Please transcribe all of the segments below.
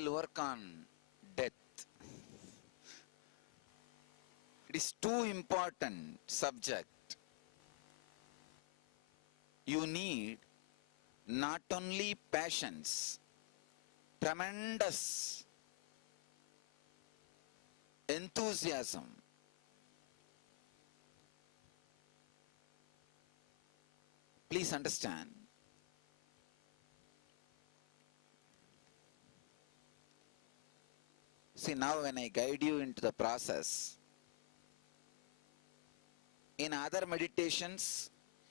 will work on death. It is too important subject. You need not only patience, tremendous enthusiasm. Please understand. See, now when I guide you into the process, in other meditations,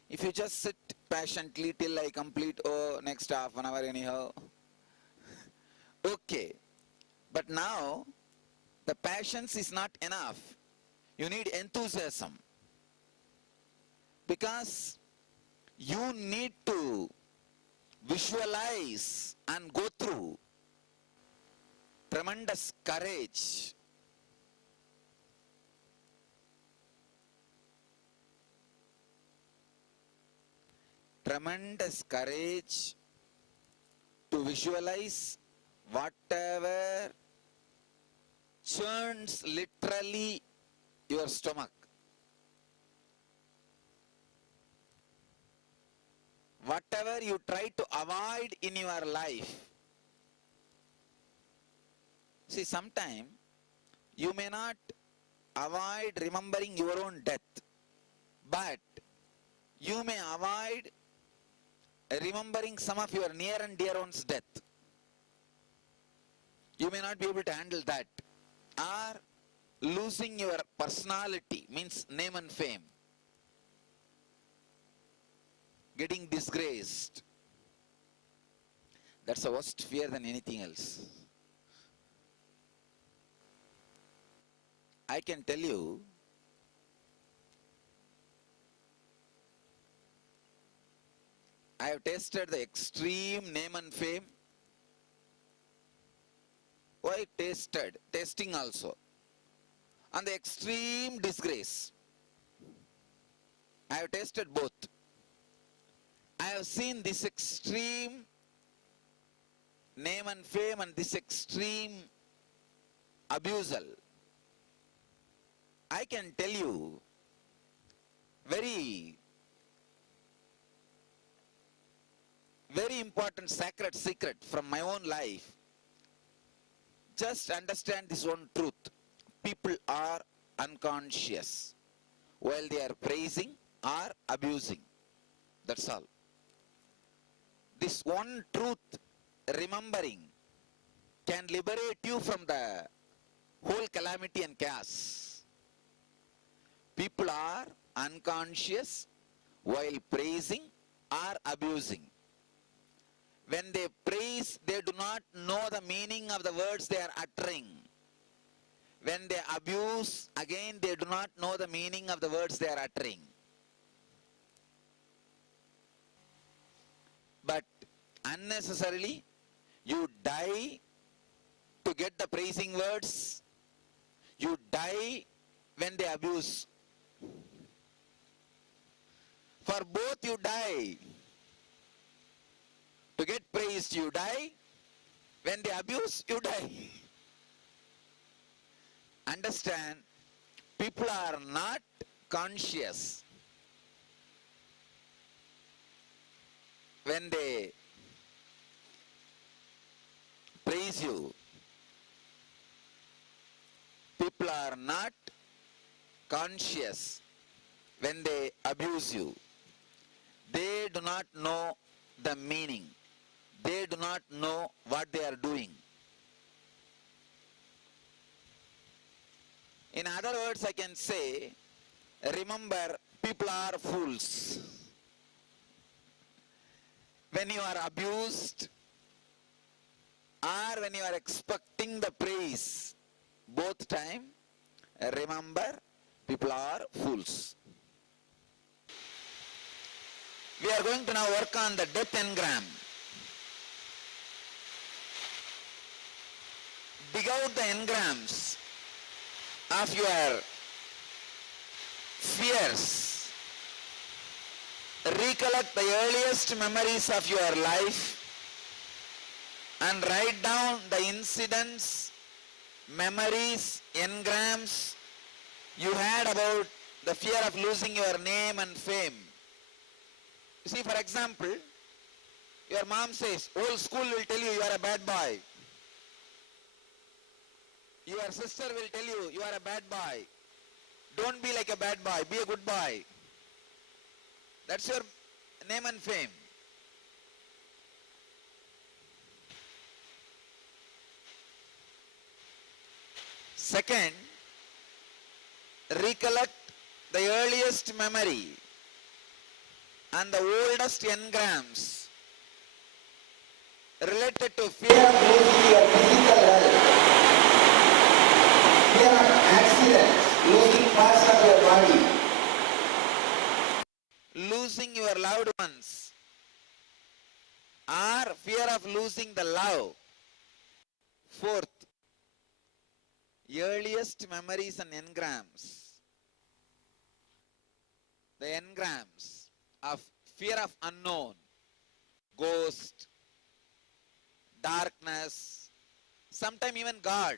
if you just sit patiently till I complete, next half an hour anyhow, okay. But now, the patience is not enough. You need enthusiasm. Because you need to visualize and go through tremendous courage. Tremendous courage to visualize whatever churns literally your stomach. Whatever you try to avoid in your life. See, sometime you may not avoid remembering your own death, but you may avoid remembering some of your near and dear one's death. You may not be able to handle that. Or losing your personality, means name and fame. Getting disgraced. That's a worst fear than anything else. I can tell you, I have tasted the extreme name and fame. Why tasted? Tasting also. And the extreme disgrace. I have tasted both. I have seen this extreme name and fame and this extreme abusal. I can tell you very important sacred secret from my own life. Just understand this one truth. People are unconscious while they are praising or abusing. That's all. This one truth, remembering, can liberate you from the whole calamity and chaos. People are unconscious while praising or abusing. When they praise, they do not know the meaning of the words they are uttering. When they abuse, again they do not know the meaning of the words they are uttering. But unnecessarily, you die to get the praising words. You die when they abuse. For both you die. To get praised, you die. When they abuse, you die. Understand, people are not conscious when they praise you. People are not conscious when they abuse you. They do not know the meaning. They do not know what they are doing. In other words, I can say, remember, people are fools. When you are abused or when you are expecting the praise, both time, remember, people are fools. We are going to now work on the death engram. Dig out the engrams of your fears. Recollect the earliest memories of your life and write down the incidents, memories, engrams you had about the fear of losing your name and fame. You see, for example, your mom says, whole school will tell you you are a bad boy. Your sister will tell you you are a bad boy. Don't be like a bad boy, be a good boy. That's your name and fame. Second, recollect the earliest memory and the oldest engrams related to fear of losing your physical health, fear of accidents, losing parts of your body, losing your loved ones, or fear of losing the love. Fourth, earliest memories and engrams. The engrams of fear of unknown, ghost, darkness, sometime even God.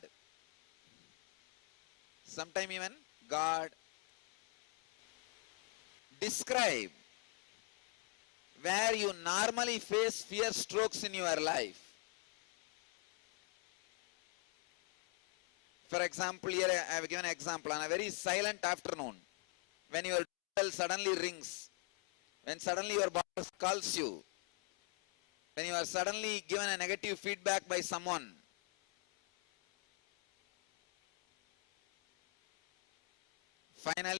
Sometime even God. Describe where you normally face fear strokes in your life. For example, here I have given an example. On a very silent afternoon, when your bell suddenly rings, when suddenly your boss calls you, when you are suddenly given a negative feedback by someone, finally,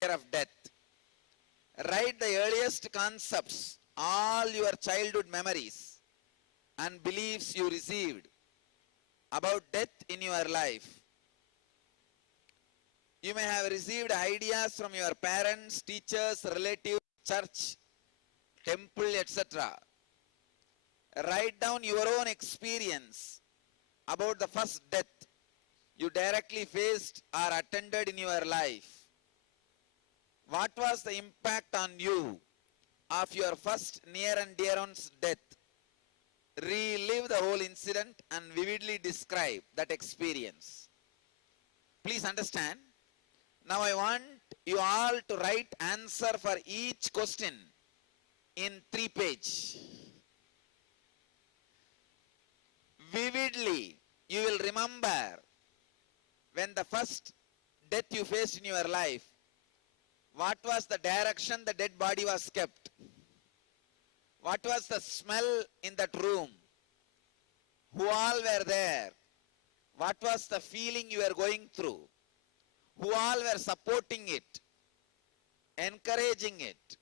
fear of death. Write the earliest concepts, all your childhood memories and beliefs you received about death in your life. You may have received ideas from your parents, teachers, relatives, church, temple, etc. Write down your own experience about the first death you directly faced or attended in your life. What was the impact on you of your first near and dear one's death? Relive the whole incident and vividly describe that experience. Please understand. Now I want you all to write answer for each question in 3 pages. Vividly, you will remember when the first death you faced in your life, what was the direction the dead body was kept? What was the smell in that room? Who all were there? What was the feeling you were going through? Who all were supporting it, encouraging it?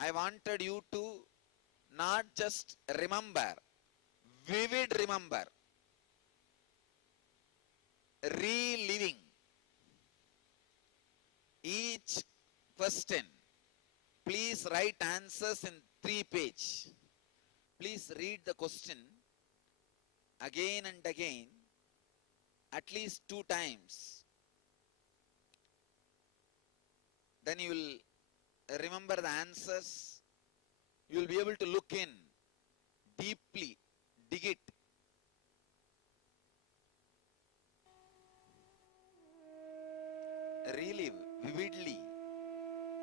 I wanted you to not just remember, vivid remember, reliving each question. Please write answers in 3 pages. Please read the question again and again, at least 2 times. Then you will remember the answers. You will be able to look in deeply, dig it. Relive vividly.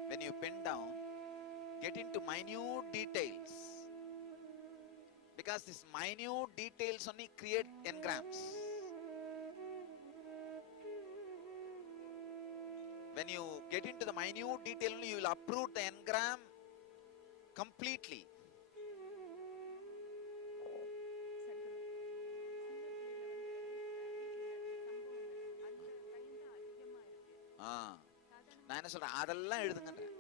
When you pen down, get into minute details. Because these minute details only create engrams. When you get into the minute detail only, you will uproot the engram completely. நான் என்ன சொல்றேன், அதெல்லாம் எழுதுங்கன்றேன்.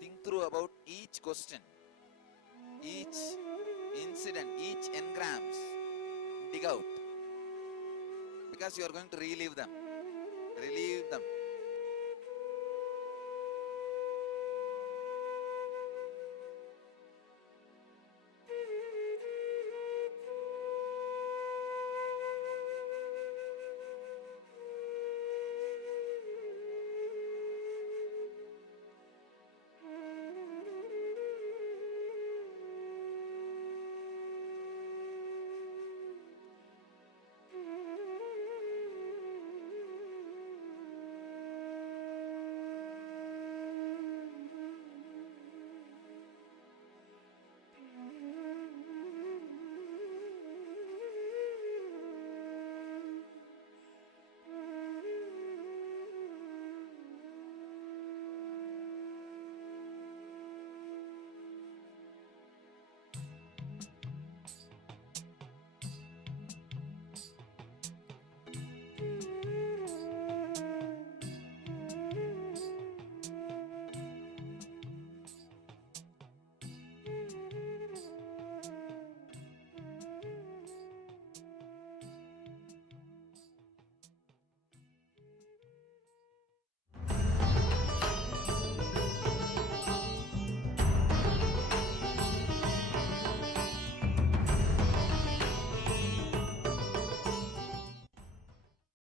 Think through about each question, each incident, each engrams. Dig out. Because you are going to relive them. Relive them.